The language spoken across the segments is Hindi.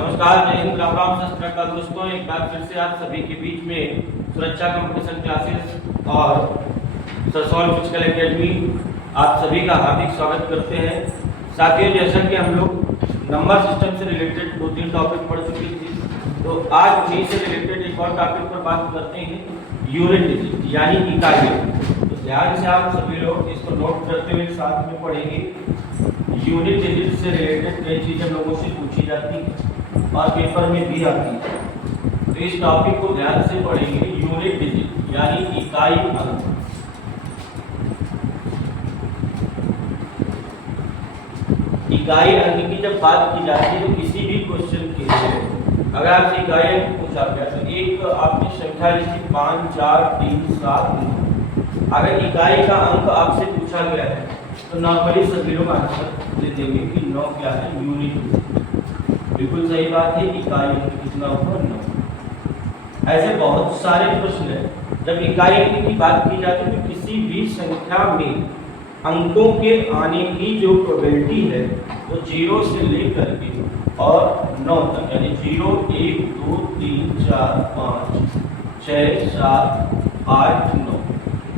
नमस्कार, जय हिंद, राम राम, सत श्री अकाल दोस्तों। एक बार फिर से आप सभी के बीच में सुरक्षा कंपटीशन क्लासेस और सॉल्व फिजिकल एकेडमी आप सभी का हार्दिक स्वागत करते हैं। साथियों, जैसा कि हम लोग नंबर सिस्टम से रिलेटेड 2-3 टॉपिक पढ़ चुके थे, तो आज उन्हीं से रिलेटेड एक और टॉपिक पर बात करते हैं, यूनिट डिजिट यानी इकाई। तो ध्यान से आप सभी लोग इसको नोट करते हुए साथ में पढ़ेंगे। यूनिट डिजिट से रिलेटेड कई चीज़ें लोगों से पूछी जाती हैं और पेपर में भी आती है, तो इस टॉपिक को ध्यान से पढ़ेंगे। यूनिट डिजिट यानी इकाई अंक। इकाई अंक की जब बात की जाती है तो किसी भी क्वेश्चन के लिए अगर आपसे इकाई अंक पूछा गया तो एक आपने संख्या लिखी 5, 4, 3, 7, 9। अगर इकाई का अंक आपसे पूछा गया है तो नॉर्मली सभी लोग आंसर दे देंगे कि 9 क्या है, यूनिट। बिल्कुल सही बात है, इकाई अंक कितना होगा, 9। ऐसे बहुत सारे प्रश्न हैं। जब इकाई अंक की बात की जाती है तो किसी भी संख्या में अंकों के आने की जो प्रोबेबिलिटी है वो 0 से लेकर के और 9 तक, यानी 0, 1, 2, 3, 4, 5, 6, 7, 8, 9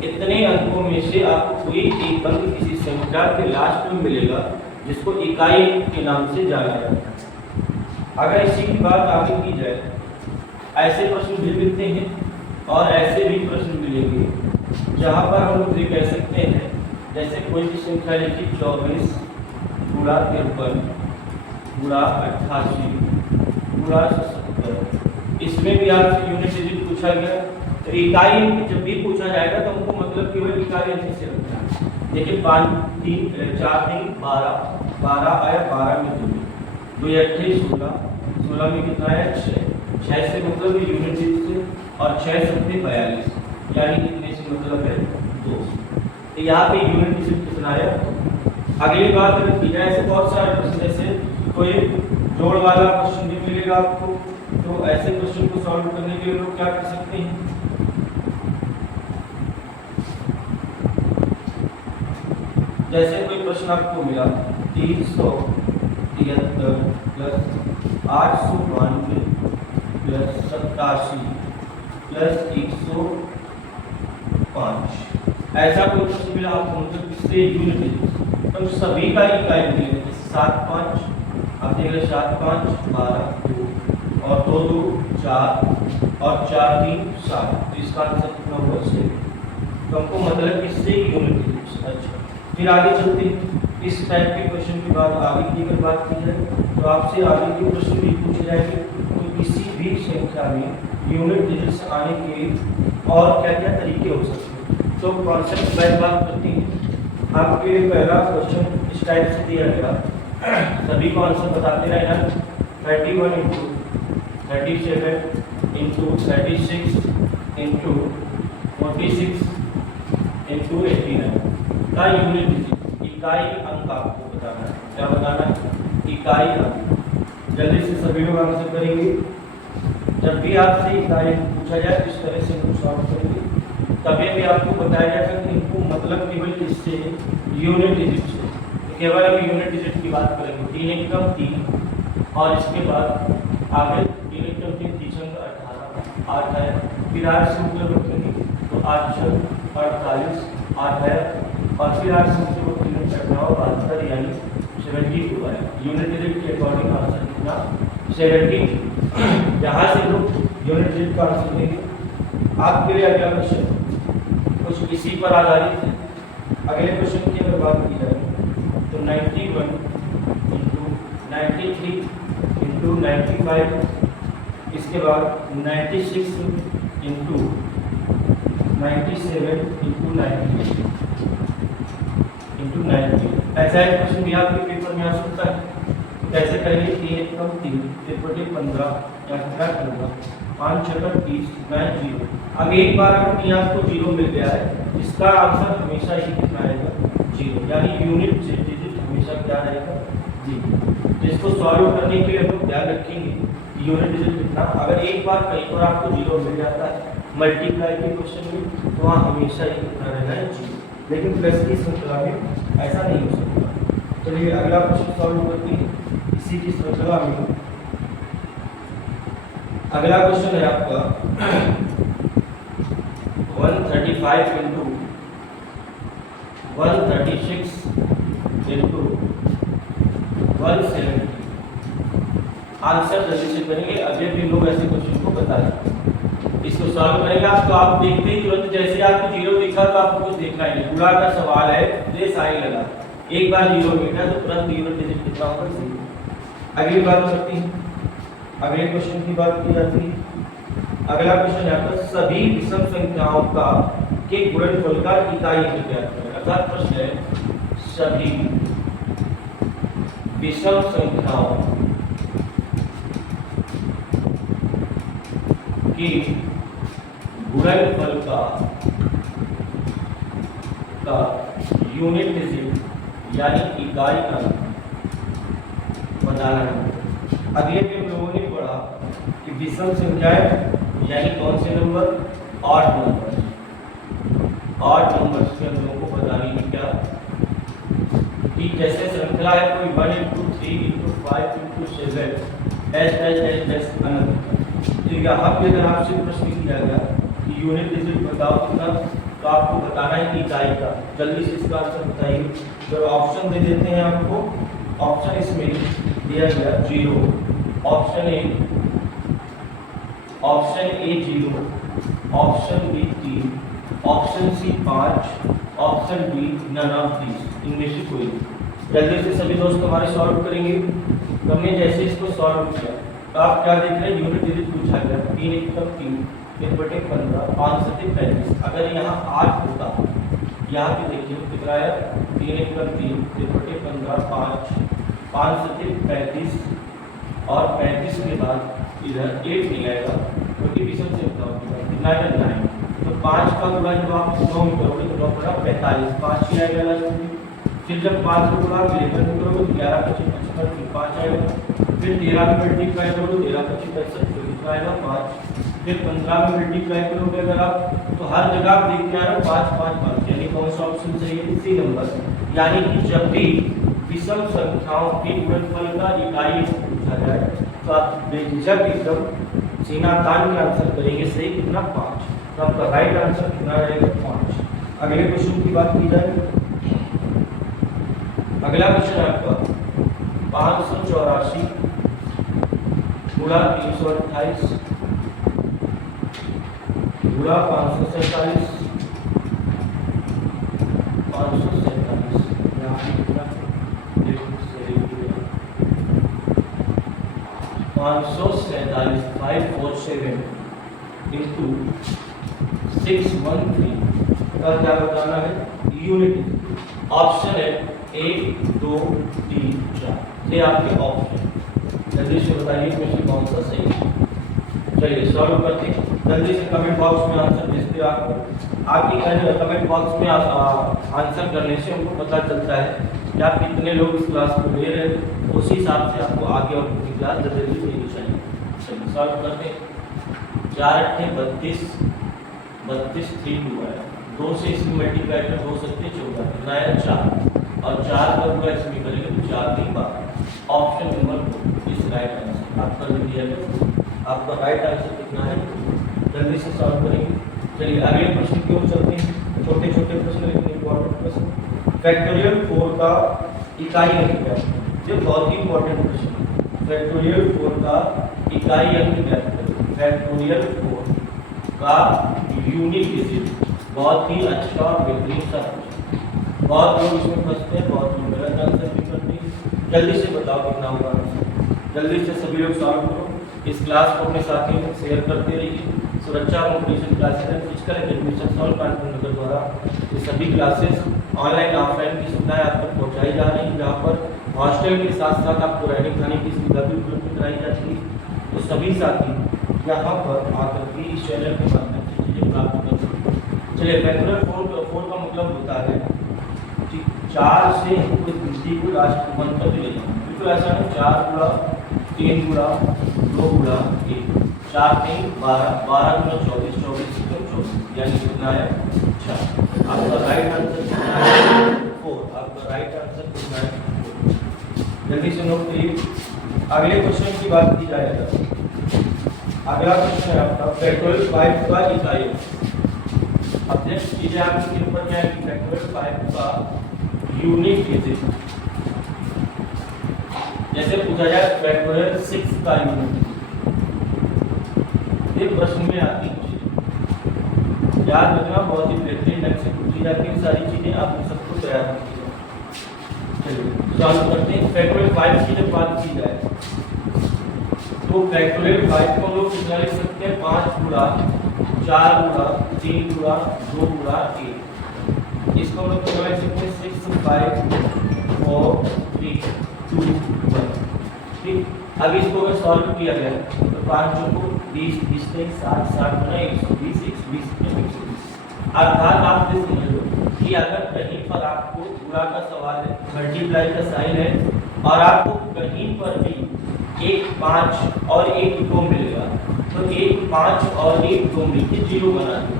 इतने अंकों में से आपको कोई एक अंक किसी संख्या के लास्ट में मिलेगा जिसको इकाई अंक के नाम से जाना जाता है। अगर इसी की बात आगे की जाए, ऐसे प्रश्न भी मिलते हैं और ऐसे भी प्रश्न मिलेंगे जहाँ पर हम लोग ये कह सकते हैं, जैसे कोई भी संख्या लिखी 24 गुणा 53 गुणा 88 गुणा 70, इसमें भी आपसे यूनिट डिजिट पूछा गया। तो इकाई अंक जब भी पूछा जाएगा तो हमको मतलब केवल इकाई अंक से रखना है। देखिए 5, 3, 4, 3, 12 आया, 12 में 2, 2 8 16, 16 में कितना है, 6 से मतलब यूनिट डिजिट से, और 6 7 42, यानी कितने से मतलब है 2। तो यहाँ पे यूनिट डिजिट कितना है। अगली बात अगर की जाए, ऐसे बहुत सारे प्रश्न, जैसे कोई जोड़ वाला क्वेश्चन भी मिलेगा आपको, तो ऐसे क्वेश्चन को सॉल्व करने के लिए लोग क्या कर सकते हैं, जैसे कोई प्रश्न आपको मिला 373 प्लस 892 प्लस 87 प्लस 105, ऐसा कोई प्रश्न मिला आपको, मतलब किससे यूनिट डिजिट, तो सभी का इकाई मिलेगा। जैसे 7, 5 आप देख रहे, 7, 5 12, 2 और 2, 2 4 और 4, 3 7, तो इसका आंसर कितना होगा, 6। तो हमको मतलब किससे यूनिट डिजिट। अच्छा, फिर आगे चलते हैं। इस टाइप के क्वेश्चन की बात आगे की अगर बात की जाए तो आपसे आगे के प्रश्न भी पूछे जाएंगे। तो किसी भी संख्या में यूनिट डिजिट्स आने के और क्या क्या तरीके हो सकते हैं, तो कॉन्सेप्ट वाइज बात करते हैं। आपके लिए पहला क्वेश्चन इस टाइप से दिया गया, सभी को आंसर बताते रहना। 31 इंटू 37 इंटू 36 इंटू 46 इंटू 89 का यूनिट डिजिट, इकाई अंक आपको बताना है। क्या बताना है, इकाई अंक। जल्दी से सभी लोग आंसर करेंगे। जब भी आपसे इकाई अंक पूछा जाए तो इस तरह से इनको सॉल्व करेंगे, तभी भी आपको बताया जाएगा कि इनको मतलब केवल किससे है, यूनिट डिजिट से। तो केवल अभी यूनिट डिजिट की बात करेंगे। 3 एकम 3 और इसके बाद आगे 3 एकम 3 3 18 8 है, फिर 8 से मतलब रखेंगे तो 8 48 8 है, और फिर 8 से मतलब 72 यानी 72 है। यूनिट डिजिट के अकॉर्डिंग आंसर कितना, 70। यहाँ से लोग यूनिट डिजिट का आंसर देंगे। आपके लिए अगला क्वेश्चन कुछ इसी पर आधारित है। अगले क्वेश्चन की अगर बात की जाए तो 91 इंटू 93 इंटू 95, इसके बाद 96 इंटू 97 इंटू 98 इंटू 90। ऐसा एक क्वेश्चन भी आपके पेपर में आ सकता है। कैसे करेंगे, 3 एकम 3 15 या 15 5 6 30 9 0। अब एक बार अगर आपको 0 मिल गया है, इसका आंसर हमेशा ही कितना आएगा, 0, यानी यूनिट डिजिट हमेशा क्या रहेगा, 0। तो इसको सॉल्व करने के लिए हम ध्यान रखेंगे यूनिट डिजिट कितना। अगर एक बार कहीं पर आपको 0 मिल जाता है मल्टीप्लाई के क्वेश्चन में, तो वहाँ हमेशा ही कितना रहना है, 0। लेकिन प्लस की श्रृंखला में ऐसा नहीं हो सकता। चलिए अगला क्वेश्चन सॉल्व करते हैं। इसी की श्रृंखला में अगला क्वेश्चन है आपका 135 इंटू 136 इंटू 170। आंसर जल्दी से करेंगे, अगले भी लोग ऐसे क्वेश्चन को बता दें। इसको सॉल्व करेंगे आप, तो आप देखते ही तुरंत जैसे आपको जीरो दिखा तो आपको कुछ देखना ही नहीं। गुणा का सवाल है, ये साइन लगा, एक बार जीरो मिटा तो तुरंत जीरो डिजिट कितना होगा, जीरो। अगली बात करते हैं, अगले क्वेश्चन की बात की जाती है। अगला क्वेश्चन है आपका सभी विषम संख्याओं का के गुणनफल का इकाई ज्ञात करें। अर्थात प्रश्न है सभी विषम संख्याओं की गुणनफल का यूनिट डिजिट यानी इकाई अंक बताना है। अगले में हम लोगों ने पढ़ा कि विषम संख्याएं यानी कौन से number, odd number. Odd number से हम लोगों को बतानी है क्या कि जैसे श्रृंखला है कोई 1 इंटू 3 इंटू 5 इंटू 7 ऐसे तो यहाँ पे अगर आपसे प्रश्न किया गया कि यूनिट डिजिट बताओ कितना, तो आपको बताना है कि इकाई का। जल्दी से इसका आंसर बताइए। तो ऑप्शन दे देते हैं आपको। ऑप्शन इसमें दिया गया 0, option A 0, option B 3, option C 5, option D none of these, इनमें से कोई। जल्दी से सभी दोस्त हमारे सॉल्व करेंगे। तो हमने जैसे इसको सॉल्व किया तो आप क्या देख रहे हैं, यूनिट डिजिट पूछा गया 3 × 3 3 बटे 15 5 से 35। अगर यहाँ 8 होता, यहाँ पे देखिए कितना है 3 × 3 3 बटे 15 5 से 35 और 35 के बाद इधर 8 मिलेगा क्योंकि विषम संख्या कितना है 9। तो 5 का गुणा जब आप 9 में करोगे तो 9 पड़ा 45, 5 ही आएगा लास्ट में। फिर जब 5 का गुणा 11 में करोगे तो 11 × 5 = 55, फिर 5 आएगा। फिर 13 में मल्टीप्लाई करोगे 13 × 5 = 65, फिर कितना आएगा 5। फिर 15 में मल्टीप्लाई करोगे अगर आप, तो हर जगह आप देखते आ रहे हो 5 5 5, यानी कौन सा ऑप्शन सही है, सी नंबर। यानी कि जब भी विषम संख्याओं के गुणनफल का इकाई पूछा जाए तो आप बेझिझक एकदम सीना तान के आंसर करेंगे सही कितना 5। तो आपका राइट आंसर कितना रहेगा 5। अगले क्वेश्चन की बात की जाए। अगला क्वेश्चन है आपका 584 गुणा 328 गुणा 547 547 547 इंटू 613 का क्या बताना है, यूनिट। ऑप्शन है 1 2 3 4, ये आपके ऑप्शन। जल्दी से बताइए क्वेश्चन कौन सा सही है। चलिए सॉल्व करते हैं। जल्दी से कमेंट बॉक्स में आंसर भेजते हो। आपकी कमेंट बॉक्स में आंसर करने से हमको पता चलता है कि आप कितने लोग इस क्लास को ले रहे हैं, उसी हिसाब से आपको आगे और पूरी क्लास जल्दी देनी चाहिए। चलिए सॉल्व करते हैं। 4 × 8 32 32 3 हुआ है, 2 से इसमें मल्टीप्लाई कर 2 सकते 14 कितना है 4, और 4 का पूरा इसमें करेंगे तो 4 3 12। ऑप्शन नंबर 2 इस राइट आंसर आपका लिख दिया गया। आपका राइट आंसर कितना है, जल्दी से सॉल्व करेंगे। चलिए अगले प्रश्न की ओर चलते हैं। छोटे छोटे प्रश्न लेकिन इंपॉर्टेंट प्रश्न। फैक्टोरियल 4 का इकाई अंक क्या है, ये बहुत ही इंपॉर्टेंट प्रश्न है। फैक्टोरियल 4 का इकाई अंक क्या है, फैक्टोरियल 4 का यूनिट डिजिट। बहुत ही अच्छा और बेहतरीन सा प्रश्न, बहुत लोग इसमें फंसते हैं, बहुत लोग गलत आंसर भी करते हैं। जल्दी से बताओ कितना होगा आंसर, जल्दी से सभी लोग सॉल्व करो। इस क्लास को अपने साथियों में शेयर करते रहिए। सुरक्षा competition classes and physical education solve Kanpur Nagar द्वारा ये सभी क्लासेस ऑनलाइन ऑफलाइन की सुविधाएं आप तक पहुँचाई जा रही हैं, जहाँ पर हॉस्टल के साथ साथ आपको रहने खाने की सुविधा भी उपलब्ध कराई जाती है। तो सभी साथी यहाँ पर आकर के इस चैनल के माध्यम से चीज़ें प्राप्त कर सकते हैं। चलिए फैक्टोरियल 4 का मतलब होता है कि 4 से कोई गिनती को लास्ट मंत्र ले जाना। बिल्कुल ऐसा नहीं 4 गुणा 3 गुणा 2 गुणा 1, 4 3 12 12 गुणा 24 24 24, यानी कितना है 6। आपका राइट आंसर कितना है 4। आपका राइट आंसर कितना है 4। जल्दी से नोट करिए। अगले क्वेश्चन की बात की जाएगा। अगला क्वेश्चन है आपका फैक्टोरियल 5 का इकाई। अब नेक्स्ट चीजें आपके ऊपर क्या है कि फैक्टोरियल 5 का यूनिट डिजिट, जैसे पूछा जाए फैक्टोरियल 6 का यूनिट, ये प्रश्न में आती है चीजें याद रखना, बहुत ही बेहतरीन ढंग से पूछी जाती है सारी चीजें, आप इन सबको तैयार रखिएगा। चलिए सॉल्व करते हैं। फैक्टोरियल 5 की जब बात की जाए तो फैक्टोरियल 5 को हम लोग कितना लिख सकते हैं, 5 गुणा 4 गुणा 3 गुणा 2 गुणा 1। इसको हम लोग कितना लिख सकते हैं, 6 5 4 3 2 1। ठीक, अब इसको अगर सॉल्व किया गया तो 5 को 20 20 से 60 60 गुना 120 120 120। अर्थात आप ये समझ लो कि अगर कहीं पर आपको गुणा का सवाल है, मल्टीप्लाई का साइन है और आपको कहीं पर भी 1 5 और 1 2 मिलेगा तो 1 5 और 1 2 मिलकर 0 बना दो।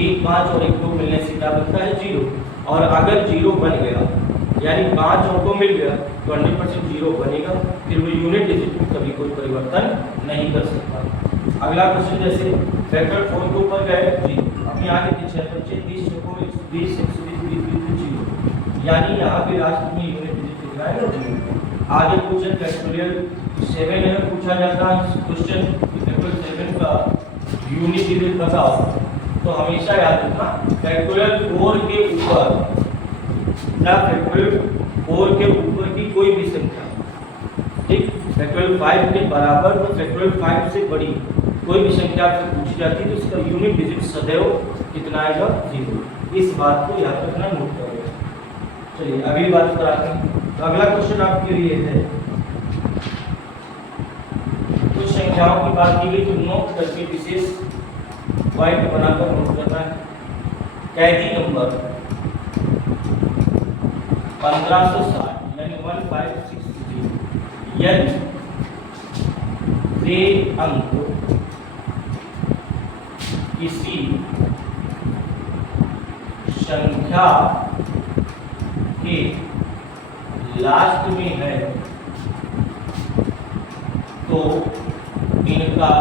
1 5 और 1 2 मिलने से क्या बनता है, 0। और अगर 0 बन गया यानी 5 और 2 मिल गया तो 100% 0 बनेगा, फिर वो यूनिट डिजिट में कभी कोई परिवर्तन नहीं कर सकता। अगला क्वेश्चन जैसे फैक्टर 4 के ऊपर गए जी, अपने आगे के 6 बच्चे 30 को 120 120 0, यानी यहाँ पे लास्ट में यूनिट डिजिट लिखा है 0। आगे क्वेश्चन फैक्टोरियल 7 है, पूछा जाता है क्वेश्चन फैक्टोरियल 7 का यूनिट डिजिट बताओ, तो हमेशा याद रखना फैक्टोरियल 4 के ऊपर या फैक्टोरियल 4 के ऊपर की कोई भी संख्या, ठीक, फैक्टोरियल 5 के बराबर तो फैक्टोरियल 5 से बड़ी कोई भी संख्या आपसे पूछी जाती है तो इसका यूनिट डिजिट सदैव कितना आएगा, 0। इस बात को याद रखना, नोट करेगा। चलिए अगली बात पर आते हैं। तो अगला क्वेश्चन आपके लिए है, कुछ संख्याओं की बात की गई तो नोट करके विशेष पॉइंट बनाकर नोट करना है। कैदी नंबर 1560 यानी 1560, यदि वे अंक किसी संख्या के लास्ट में है तो इनका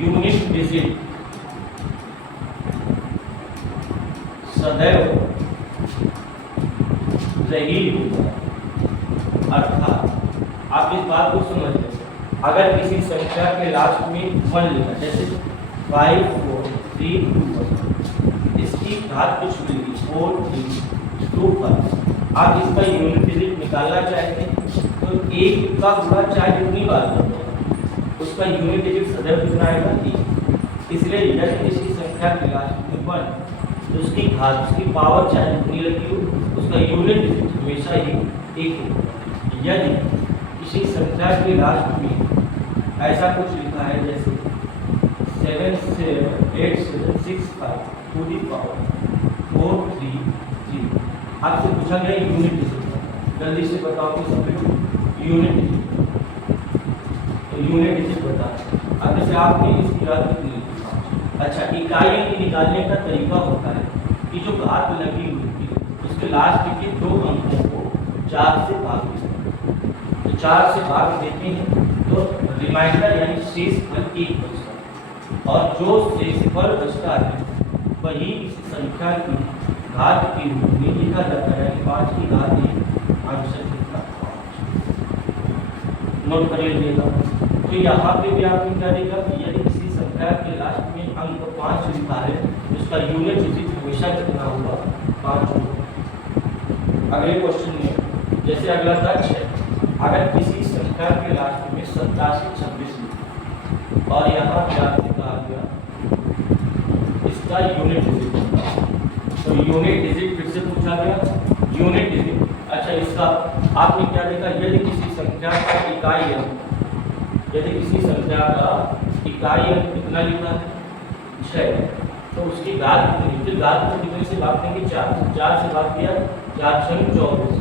यूनिट डिजिट सदैव सही होगा। अर्थात आप इस बात को समझ लें, अगर किसी संख्या के लास्ट में 1 लिखा, जैसे 5 4 3 2 1, इसकी घात कुछ मिलेगी 4 3 2 1, आप इसका यूनिट डिजिट निकालना चाहते हैं तो 1 का गुणा चाहे जितनी बार करते हैं उसका यूनिट डिजिट सदैव कितना आएगा, 1। इसलिए यदि किसी संख्या के लास्ट में 1 तो उसकी घात, उसकी पावर चाहे जितनी लगी हो, उसका यूनिट डिजिट हमेशा ही 1 है। यदि किसी संख्या के लास्ट में ऐसा कुछ लिखा है जैसे 7 8 7 6 5 टू दी पावर 4 3 0, आपसे पूछा गया यूनिट डिजिट, जल्दी से बताओ कि सब यूनिट डिजिट, तो यूनिट डिजिट बता। अब जैसे आपने इसकी घात कितनी लिखी, अच्छा, इकाइयों की निकालने का तरीका होता है कि जो घात लगी हुई थी उसके लास्ट के 2 अंकों को 4 से भाग देते, तो 4 से भाग देते हैं तो रिमाइंडर यानी शेष फल 1 बचता है, और जो शेष फल बचता है वही इस संख्या की घात के रूप में लिखा जाता है, यानी 5 की घात 1 आंसर कितना 5। नोट कर लीजिएगा। तो यहाँ पे भी आपने क्या देखा कि यदि किसी संख्या के लास्ट में अंक 5 लिखा है तो उसका यूनिट डिजिट हमेशा कितना होगा, 5 होगा। अगले क्वेश्चन में जैसे अगला था 6, अगर किसी संख्या के लास्ट में 87 26 और यहाँ क्या कहा गया इसका यूनिट डिजिट, तो यूनिट डिजिट फिर से पूछा गया, यूनिट डिजिट। अच्छा, इसका आपने क्या देखा, यदि किसी संख्या का इकाई अंक, यदि किसी संख्या का इकाई अंक कितना लिखा है 6, तो उसकी घात कितनी, फिर घात को कितने से भाग देंगे, 4 से भाग दिया, 4 6 24,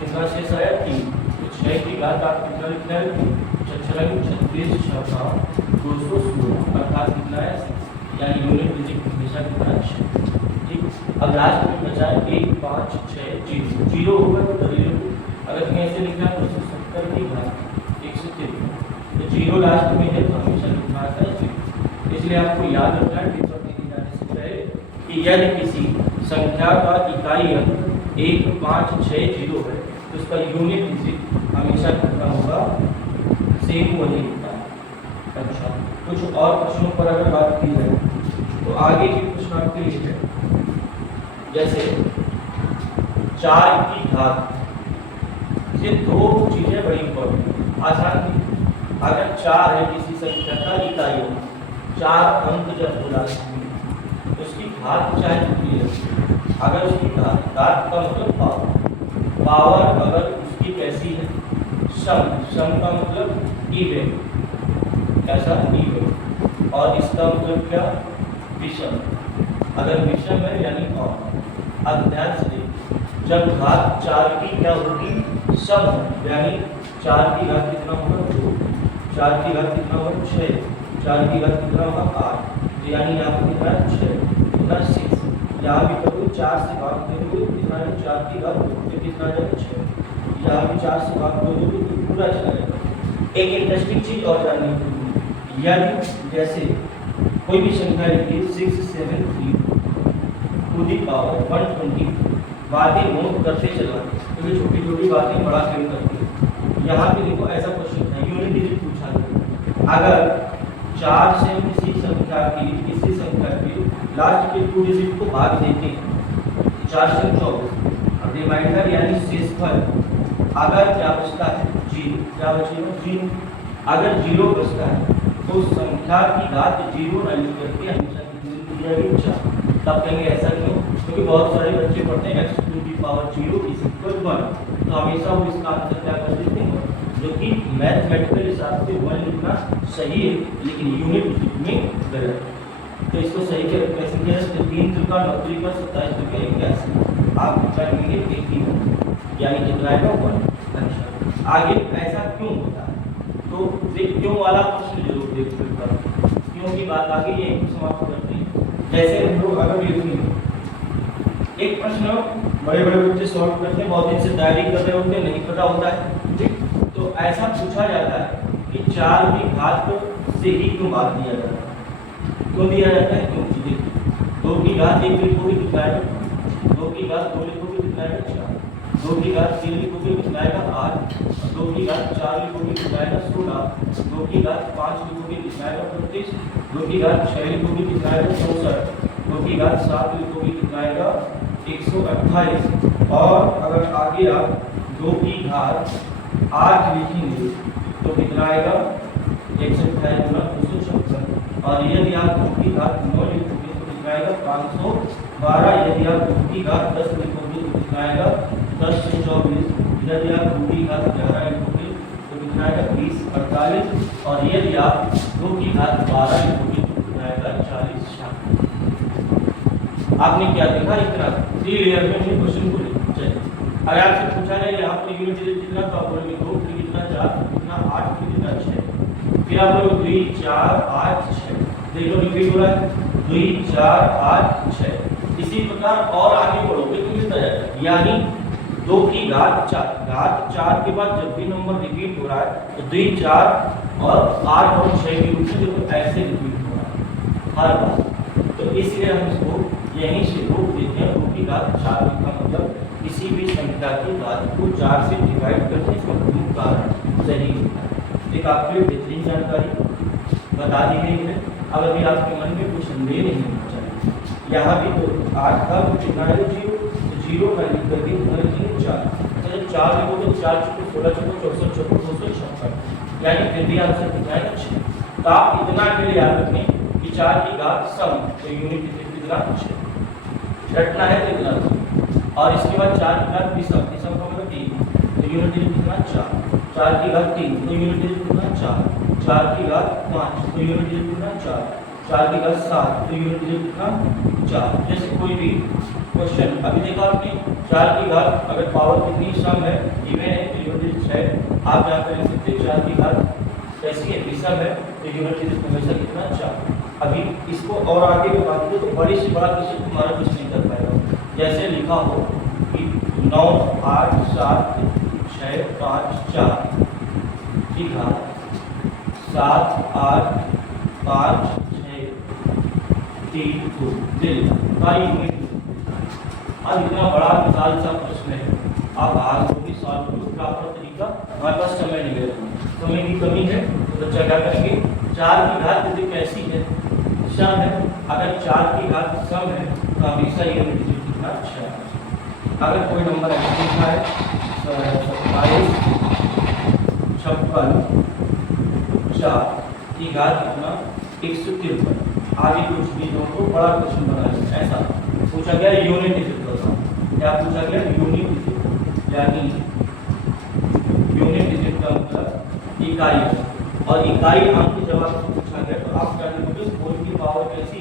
कितना शेष आया 3, तो 6 की घात आप कितना लिखना है 36 216, अर्थात कितना है, यानी यूनिट डिजिट हमेशा कितना है 6। ठीक, अब लास्ट में बचा है 1 5 6 0 होगा तो 0, अगर कहीं ऐसे लिखना है तो 70 की घात 153, तो जीरो लास्ट में है तो हमेशा लिखना आता है जीरो। इसलिए आपको याद रखना है टिप्स ऑफ लेके जाने से पहले कि यदि किसी संख्या का इकाई अंक 1 5 6 0 है तो उसका यूनिट डिजिट हमेशा कितना होगा, सेम वही होता है। अच्छा, कुछ और प्रश्नों पर अगर बात की जाए तो आगे के प्रश्न आपके लिए है, जैसे 4 की घात। ये दो चीजें बड़ी इंपॉर्टेंट आसान थी। अगर 4 है किसी संख्या का इकाई हो, 4 अंक जब बोला तो उसकी घात चाहे कितनी है, अगर उसकी घात का मतलब पावर अगर उसकी कैसी है, सम का मतलब इवन, कैसा इवन, और इसका मतलब क्या, विषम। अगर विषम है यानी और। अब ध्यान से देखिए, जब घात 4 की क्या होगी, सम, यानी 4 की घात कितना होगा 2, 4 की घात कितना होगा 6, 4 की घात कितना होगा 8, तो यानी यहाँ पर कितना है 6, कितना 6। यहाँ भी कभी 4 से भाग करोगे कितना है, 4 की घात तो कितना जाएगा 6, यहाँ भी 4 से भाग करोगे तो पूरा चला जाएगा। एक इंटरेस्टिंग चीज और जानने की, यदि जैसे कोई भी संख्या लिखिए 673 टू दी पावर 120, बातें नोट करते चला, क्योंकि छोटी छोटी बातें बड़ा खेल करती है। यहाँ पे देखो ऐसा क्वेश्चन है, यूनिट डिजिट पूछा है, अगर 4 से किसी संख्या के लास्ट के 2 डिजिट को भाग देते हैं, 4 से 24, रिमाइंडर यानी शेषफल, अगर क्या बचता है 0, क्या बचेगा 0। अगर 0 बचता है तो संख्या की घात 0 न लिख करके हमेशा कितनी दी जाएगी 4। तब कहेंगे ऐसा क्यों, क्योंकि बहुत सारे बच्चे पढ़ते हैं x to the power 0 is equal 1, तो हमेशा वो इसका आंसर क्या कर देते हैं, जो कि मैथमेटिकल हिसाब से 1 लिखना सही है लेकिन यूनिट डिजिट में गलत है। तो इसको सही कैसे किया जाए, 3 त्रिका 9 त्रिका 27 त्रिका 81, आप क्या लिखेंगे 81, यानी कितना आएगा 1। अच्छा, आगे ऐसा क्यों होता है, तो क्यों वाला क्वेश्चन जरूर देखिएगा, क्यों की बात आगे यही समाप्त करते हैं। जैसे हम लोग अगर लिखेंगे एक प्रश्न, बड़े बड़े बच्चे सॉल्व करते हैं, बहुत दिन से तैयारी कर रहे होते हैं, नहीं पता होता है, ठीक, तो ऐसा पूछा जाता है कि 4 की घात से ही क्यों भाग दिया जाता है, क्यों दिया जाता है, क्योंकि देखिए 2 की घात 1 लिखोगे कितना आएगा, 2 की घात 2 लिखोगे कितना आएगा 4, 2 की घात 3 लिखोगे कितना आएगा 8, 2 की घात 4 लिखोगे कितना आएगा 16, 2 की घात 5 लिखोगे कितना आएगा 32, 2 की घात 6 लिखोगे कितना आएगा 64, 2 की घात 7 लिखोगे कितना आएगा 128, और अगर आगे आप 2 की घात 8 लिखेंगे तो कितना आएगा 128 गुना 256, और यदि आप 2 की घात 9 लिखोगे तो कितना आएगा 512, यदि आप 2 की घात 10 लिखोगे तो कितना आएगा 10 से 24, यदि आप 2 की घात 11 लिखोगे तो कितना आएगा 20 48, और यदि आप 2 की घात 12 लिखोगे तो कितना आएगा 40 60। आपने क्या देखा, इतना 3 लेयर में क्वेश्चन को लिखा। अगर आपसे पूछा जाए यहाँ पर यूनिट डिजिट कितना, तो आप बोलेंगे 2, फिर कितना 4, कितना 8, फिर कितना 6, फिर आप बोलोगे 2 4 8 6, देखो रिपीट हो रहा है 2 4 8 6। इसी प्रकार और आगे बढ़ोगे तो मिलता जाएगा, यानी 2 की घात 4 के बाद जब भी नंबर रिपीट हो रहा है तो 2 4 और 8 और 6 के रूप में देखो ऐसे रिपीट हो रहा है हर बार, तो इसलिए हम इसको यहीं से रोक देते हैं। 2 की घात 4 का मतलब किसी भी संख्या की घात को 4 से डिवाइड करने का मूल कारण सही होता है। एक आपके लिए बेहतरीन जानकारी बता दी गई है। अब अभी आपके मन में कुछ संदेह नहीं होना चाहिए। यहाँ भी तो 8 का कितना है 0, तो 0 का लिख करके कितना लिखेंगे 4। अच्छा जब 4 लिखोगे तो 4 चुको 16 चुको 64 चुको 256, यानी फिर भी आंसर कितना है 6। तो आप इतना के लिए याद रखें कि 4 की घात सम, तो यूनिट कितना 6 रटना है तो इतना, और इसके बाद 4 की घात विषम, विषम का मतलब 3, तो यूनिट डिजिट कितना 4, 4 की घात 3, तो यूनिट डिजिट कितना 4, 4 की घात 5, तो यूनिट डिजिट कितना 4, 4 की घात 7, तो यूनिट डिजिट कितना 4। जैसे कोई भी क्वेश्चन अभी देखा आपने 4 की घात अगर पावर कितनी सम है, इवन है, तो यूनिट डिजिट 6, आप यहाँ पर लिख सकते हैं 4 की घात कैसी है विषम है, तो यूनिट डिजिट हमेशा कितना 4। अभी इसको और आगे बढ़ा दीजिए तो बड़ी से बड़ा क्वेश्चन तुम्हारा कुछ नहीं कर पाएगा। जैसे लिखा हो कि 9 8 7 6 5 4 की घात 7 8 5 6 3 2 दिल का यूनिट। अब इतना बड़ा विशाल सा प्रश्न है, आप आज को भी सॉल्व करो प्रॉपर तरीका। हमारे पास समय नहीं है, समय की कमी है, तो बच्चा क्या करेंगे, 4 की घात यदि कैसी है, सम है। अगर 4 की घात सम है तो हमेशा ये डिजिट कितना 6। अगर कोई नंबर ऐसे लिखा है 27 56 4 की घात कितना 153, आगे कुछ भी जो को बड़ा क्वेश्चन बना है। ऐसा पूछा गया यूनिट डिजिट का, क्या पूछा गया यूनिट डिजिट, यानी यूनिट डिजिट का मतलब इकाई है। और इकाई अंक जब आपको पूछा गया तो आप क्या करोगे, कोई भी पावर कैसी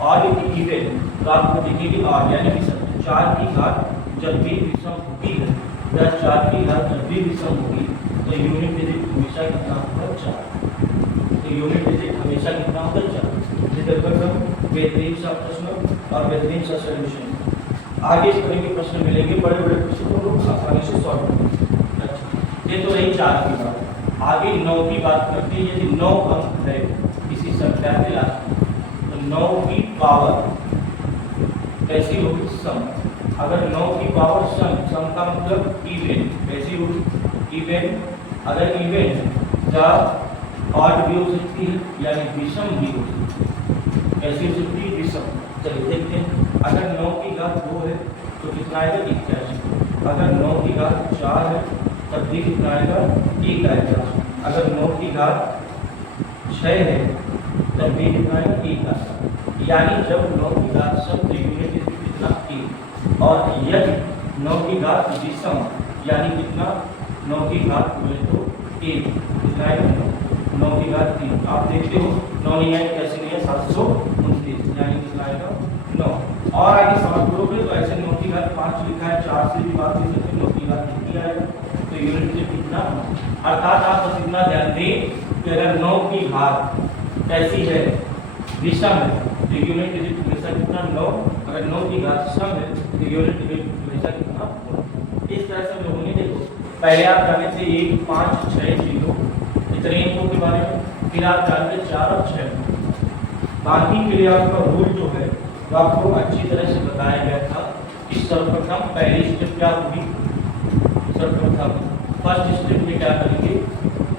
और इवन, तो आपको दिखेगी और यानी कि 4 की घात जब भी विषम होती है या 4 की घात जब भी विषम होगी तो यूनिट डिजिट हमेशा कितना होगा 4। तो यूनिट डिजिट हमेशा कितना होगा 4। बेहतरीन सा प्रश्न और बेहतरीन सा सॉल्यूशन। आगे इस तरह के प्रश्न मिलेंगे, बड़े बड़े प्रश्न को लोग आसानी से सॉल्व करेंगे। अच्छा, ये तो रही 4 की बात। आगे 9 की बात करते हैं। यदि 9 अंक है किसी संख्या के लास्ट में तो 9 की पावर कैसी होगी, सम। अगर 9 की पावर सम, सम का मतलब इवन, कैसी होगी इवन। अगर इवन का ऑड भी हो सकती है यानी विषम भी हो सकती है, कैसी हो सकती है, विषम। चलिए देखते हैं। अगर 9 की घात 2 है तो कितना आएगा 81। अगर 9 की घात 4 है तब भी कितना आएगा 1 आएगा। अगर 9 की घात 6 है तब भी कितना आएगा 1 आएगा। यानी जब 9 की घात सम तो यूनिट डिजिट कितना 1। और यदि 9 की घात विषम यानी कितना 9 की घात में तो 1 कितना आएगा 9 की घात 3। आप देखते हो 9 नहीं आएगा, कैसे नहीं है 729 यानी कितना आएगा 9। और आगे सॉल्व करोगे तो ऐसे 9 की घात 5 लिखा है, 4 से भी बात नहीं सकते, 9 की घात कितनी आएगा, तो यूनिट डिजिट कितना। अर्थात आप बस इतना ध्यान दें कि अगर 9 की घात कैसी है, विषम है, तो यूनिट डिजिट हमेशा कितना 9। अगर 9 की घात सम है तो यूनिट डिजिट हमेशा कितना 9। इस तरह से हम लोगों ने देखो, पहले आप जाने थे 1 5 6 0 इतने अंकों के बारे में, फिर आप जानते 4 और 6। बाकी के लिए आपका रूल जो है तो आपको अच्छी तरह से बताया गया था कि सर्वप्रथम पहली स्टेप क्या होगी, सर्वप्रथम फर्स्ट स्टेप में क्या करेंगे,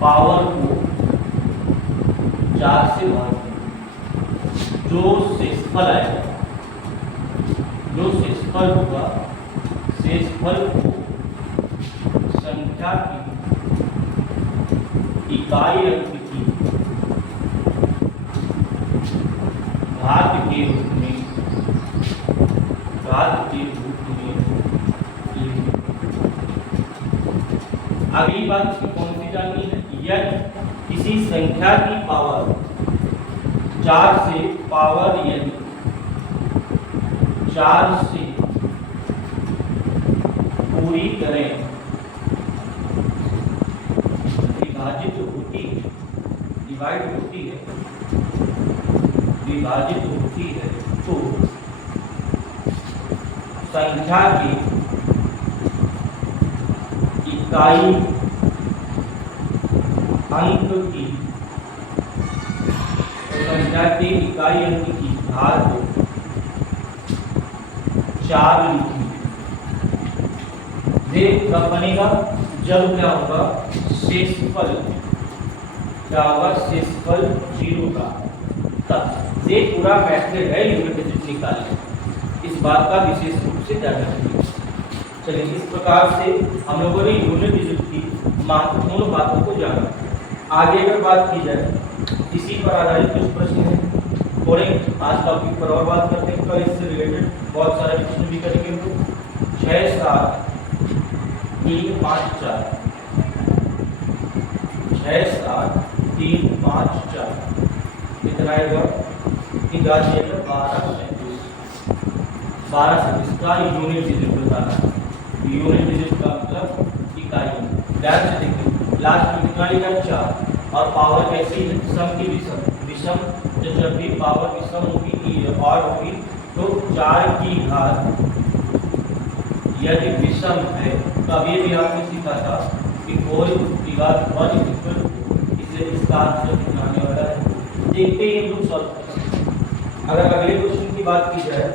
पावर को 4 से भाग देंगे। जो शेषफल आएगा, जो शेषफल होगा, शेषफल को संख्या की इकाई अंक की घात के रूप में अगली बात इसकी कौन सी जाननी है, यदि किसी संख्या की पावर 4 से पावर यदि 4 से पूरी तरह विभाजित होती है, डिवाइड होती है, विभाजित होती है तो संख्या की इकाई अंक की, संख्या के इकाई अंक की घात 4 लिखी। देख कब बनेगा, जब क्या होगा, शेषफल क्या होगा, शेषफल 0 का, तब ये पूरा मेथड है यूनिट डिजिट निकालने, इस बात का विशेष रूप से ध्यान रखिए। चलिए, इस प्रकार से हम लोगों ने यूनिट डिजिट की महत्वपूर्ण बातों को जाना। आगे अगर बात की जाए इसी पर आधारित कुछ प्रश्न हैं, थोड़े आज टॉपिक पर और बात करते हैं, कल इससे रिलेटेड बहुत सारे प्रश्न भी करेंगे। 6 7 3 5 4 6 7 3 5 4 कितना आएगा, 12 से इसका यूनिट डिजिट बताना है। यूनिट डिजिट का मतलब इकाई। ध्यान से देखिए, लास्ट में कितना लिखा 4 और पावर कैसी है, सम की विषम। विषम तो जब भी पावर विषम होगी और होगी तो 4 की घात यदि विषम है तो अब ये भी आपने सीखा था कि 4 की घात 1 इक्वल, इसलिए से इसका आंसर कितना आने वाला है देखते ही हम लोग सॉल्व करेंगे। अगर अगले क्वेश्चन की बात की जाए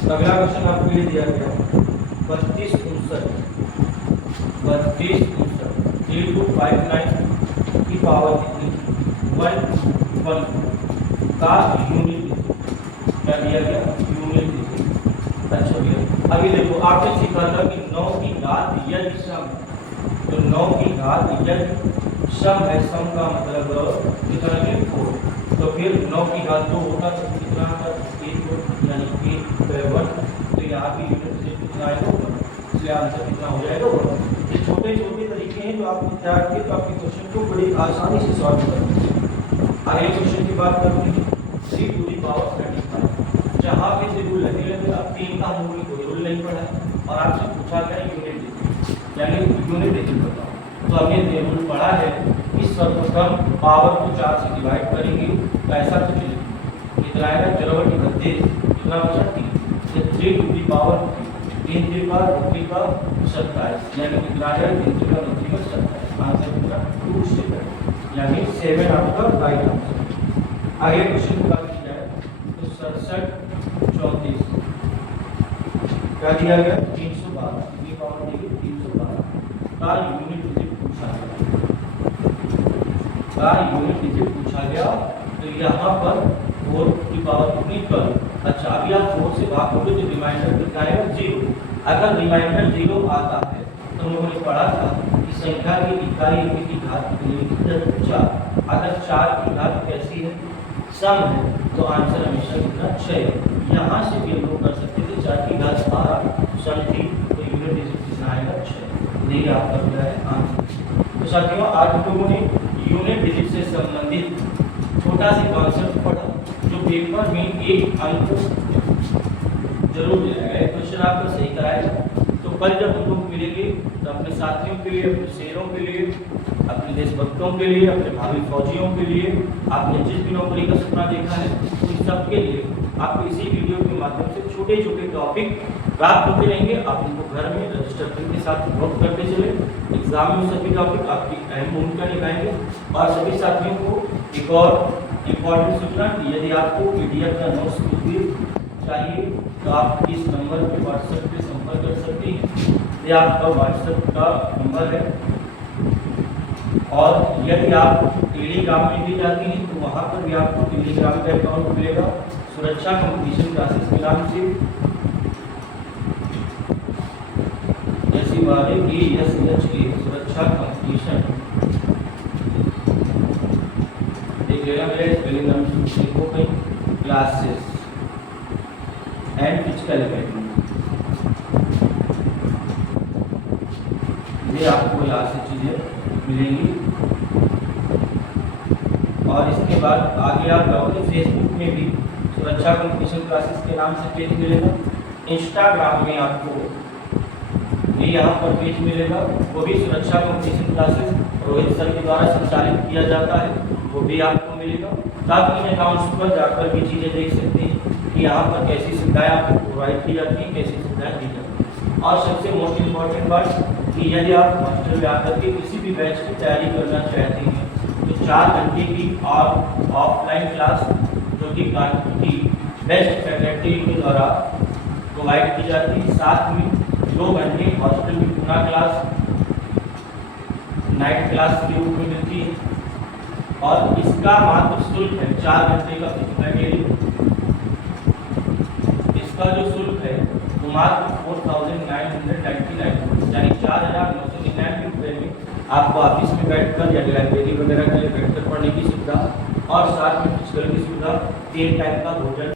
तो अगला क्वेश्चन आपके लिए दिया गया 32 59 3259 की पावर कितनी 1 का यूनिट क्या दिया गया यूनिट। अच्छा भैया अभी देखो आपने सीखा था कि 9 की घात यदि सम, तो 9 की घात यदि सम है, सम का मतलब कितना है 4, तो फिर 9 की घात 2 होता तो कितना आता 1 यानी 1 तो यहाँ की यूनिट से कितना आएगा इसलिए आंसर कितना हो जाएगा 1। ये छोटे छोटे तरीके हैं जो आपने तैयार किए तो आपके क्वेश्चन को बड़ी आसानी से सॉल्व कर सकते हैं। अगले क्वेश्चन की बात करते हैं 3 टू द पावर 35 जहाँ पे से रूल लगे लगे अब 3 का हम लोग कोई रूल नहीं पढ़ा और आपसे पूछा गया यूनिट यानी यूनिट देखिए बताओ। तो अब ये रूल पढ़ा है कि सर्वप्रथम पावर को 4 से डिवाइड करेंगे तो ऐसा तो चलेगा कितना आएगा 0/32 कितना बचा 3 टू द पावर 3 3 का 27 यानी कितना आएगा 3 3 का 27 आंसर कितना 2 से यानी 7 आपका राइट आंसर। आगे क्वेश्चन की बात की जाए तो 67 34 क्या दिया गया 312 की पावर दी 312 का यूनिट डिजिट पूछा गया तो यहाँ पर 4 की पावर कितनी 12। अच्छा अभी आप 4 से भाग करोगे तो रिमाइंडर कितना आएगा 0। अगर रिमाइंडर 0 आता है तो हम लोगों ने पढ़ा था कि संख्या की इकाई की घात कितनी 4। अगर 4 की घात कैसी है सम है तो आंसर हमेशा कितना 6। यहाँ से भी हम लोग कर सकते थे 4 की घात 12 सम थी तो यूनिट डिजिट कितना आएगा 6। नहीं आपका क्या है आंसर। तो साथियों आज हम लोगों ने यूनिट डिजिट से संबंधित छोटा सा कॉन्सेप्ट पढ़ा जो पेपर में एक अंक जरूर मिलेगा। एक क्वेश्चन आपका सही कराएगा तो कल जब हम लोग मिलेंगे तो अपने साथियों के लिए अपने शेरों के लिए अपने देशभक्तों के लिए अपने भावी फौजियों के लिए आपने जिस भी नौकरी का सपना देखा है उन सबके लिए आपको इसी वीडियो के माध्यम से छोटे छोटे टॉपिक प्राप्त होते रहेंगे। आप उनको घर में रजिस्टर पेन के साथ नोट करते चले। एग्जाम में सभी टॉपिक आपकी अहम भूमिका निभाएंगे। और सभी साथियों को एक और इम्पॉर्टेंट सूचना कि यदि आपको PDF का नोट्स चाहिए तो आप इस नंबर पे व्हाट्सएप पे संपर्क कर सकते हैं। ये आपका व्हाट्सएप का नंबर है। और यदि आप टेलीग्राम में भी जाते हैं तो वहाँ पर भी आपको टेलीग्राम का अकाउंट मिलेगा सुरक्षा कंपटीशन क्लासेस के नाम से। सुरक्षा कंपटीशन देखिएगा मेरे स्पेलिंग नाम से क्लासेस एंड फिजिकल एकेडमी ये आपको यहाँ से चीज़ें मिलेंगी। और इसके बाद आगे आप जाओगे फेसबुक में भी सुरक्षा कंपटीशन क्लासेस के नाम से पेज मिलेगा। इंस्टाग्राम में आपको ये यहाँ पर पेज मिलेगा वो भी सुरक्षा कंपटीशन क्लासेस रोहित सर के द्वारा संचालित किया जाता है वो भी आपको मिलेगा। साथ इन अकाउंट्स पर जाकर भी चीज़ें देख सकते हैं कि यहाँ पर कैसी सुविधाएं आपको प्रोवाइड की जाती हैं कैसी सुविधाएं दी जाती हैं। और सबसे मोस्ट इम्पॉर्टेंट बात कि यदि आप हॉस्टल में आकर के किसी भी बैच की तैयारी करना चाहते हैं तो 4 घंटे की और ऑफलाइन क्लास जो कि की बेस्ट फैकल्टी के द्वारा प्रोवाइड की जाती है। साथ में 2 घंटे हॉस्टल की पूरा क्लास नाइट क्लास के रूप में मिलती है। और इसका मात्र शुल्क है 4 घंटे का फिजिकल डेली। इसका जो शुल्क है वो मात्र 4,999 यानी 4,999 रुपये में आपको ऑफिस में बैठकर या लाइब्रेरी वगैरह के लिए बैठकर पढ़ने की सुविधा और साथ में फिजिकल की सुविधा 3 टाइम का भोजन